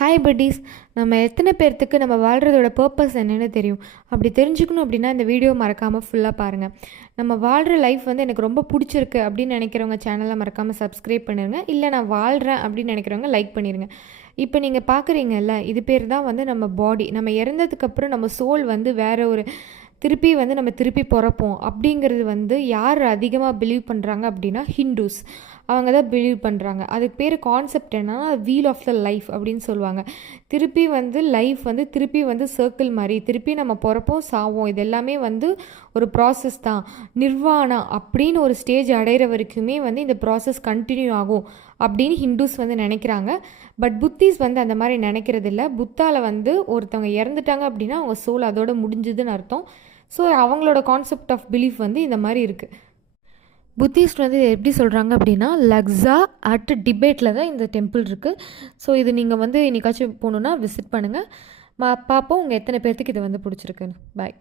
Hi buddies. நம்ம எத்தனை பேர்த்துக்கு நம்ம வாழ்கிறதோட பர்பஸ் என்னென்னு தெரியும்? அப்படி தெரிஞ்சுக்கணும் அப்படின்னா இந்த வீடியோ மறக்காமல் ஃபுல்லாக பாருங்கள். நம்ம வாழ்கிற லைஃப் வந்து எனக்கு ரொம்ப பிடிச்சிருக்கு அப்படின்னு நினைக்கிறவங்க சேனலை மறக்காமல் சப்ஸ்கிரைப் பண்ணிடுங்க. இல்லை நான் வாழ்கிறேன் அப்படின்னு நினைக்கிறவங்க லைக் பண்ணிடுங்க. இப்போ நீங்கள் பார்க்குறீங்கல்ல, இது பேர் தான் வந்து நம்ம பாடி. நம்ம இறந்ததுக்கப்புறம் நம்ம சோல் வந்து வேறு ஒரு நம்ம திருப்பி பிறப்போம் அப்படிங்கிறது வந்து யார் அதிகமாக பிலீவ் பண்ணுறாங்க அப்படின்னா ஹிந்துஸ். அவங்க தான் பிலீவ் பண்ணுறாங்க. அதுக்கு பேர் கான்செப்ட் என்னன்னா வீல் ஆஃப் த லைஃப் அப்படின்னு சொல்லுவாங்க. லைஃப் வந்து திருப்பி வந்து சர்க்கிள் மாதிரி திருப்பி நம்ம பிறப்போம் சாவோம். இது எல்லாமே வந்து ஒரு ப்ராசஸ் தான். நிர்வாணா அப்படின்னு ஒரு ஸ்டேஜ் அடைகிற வரைக்குமே வந்து இந்த ப்ராசஸ் கண்டினியூ ஆகும் அப்படின்னு ஹிந்துஸ் வந்து நினைக்கிறாங்க. பட் புத்திஸ் வந்து அந்த மாதிரி நினைக்கிறதில்ல. புத்தாவில் வந்து ஒருத்தவங்க இறந்துட்டாங்க அப்படின்னா அவங்க சோல் அதோட முடிஞ்சுதுன்னு அர்த்தம். ஸோ அவங்களோட கான்செப்ட் ஆஃப் பிலீஃப் வந்து இந்த மாதிரி இருக்குது. புத்திஸ்ட் வந்து எப்படி சொல்கிறாங்க அப்படின்னா லக்ஸா அட் டிபேட்டில் தான் இந்த டெம்பிள் இருக்குது. ஸோ இது நீங்கள் வந்து என்னைக்காச்சும் போகணுன்னா விசிட் பண்ணுங்கள். பார்ப்போம் உங்கள் எத்தனை பேர்த்துக்கு இது வந்து பிடிச்சிருக்குன்னு. பாய்.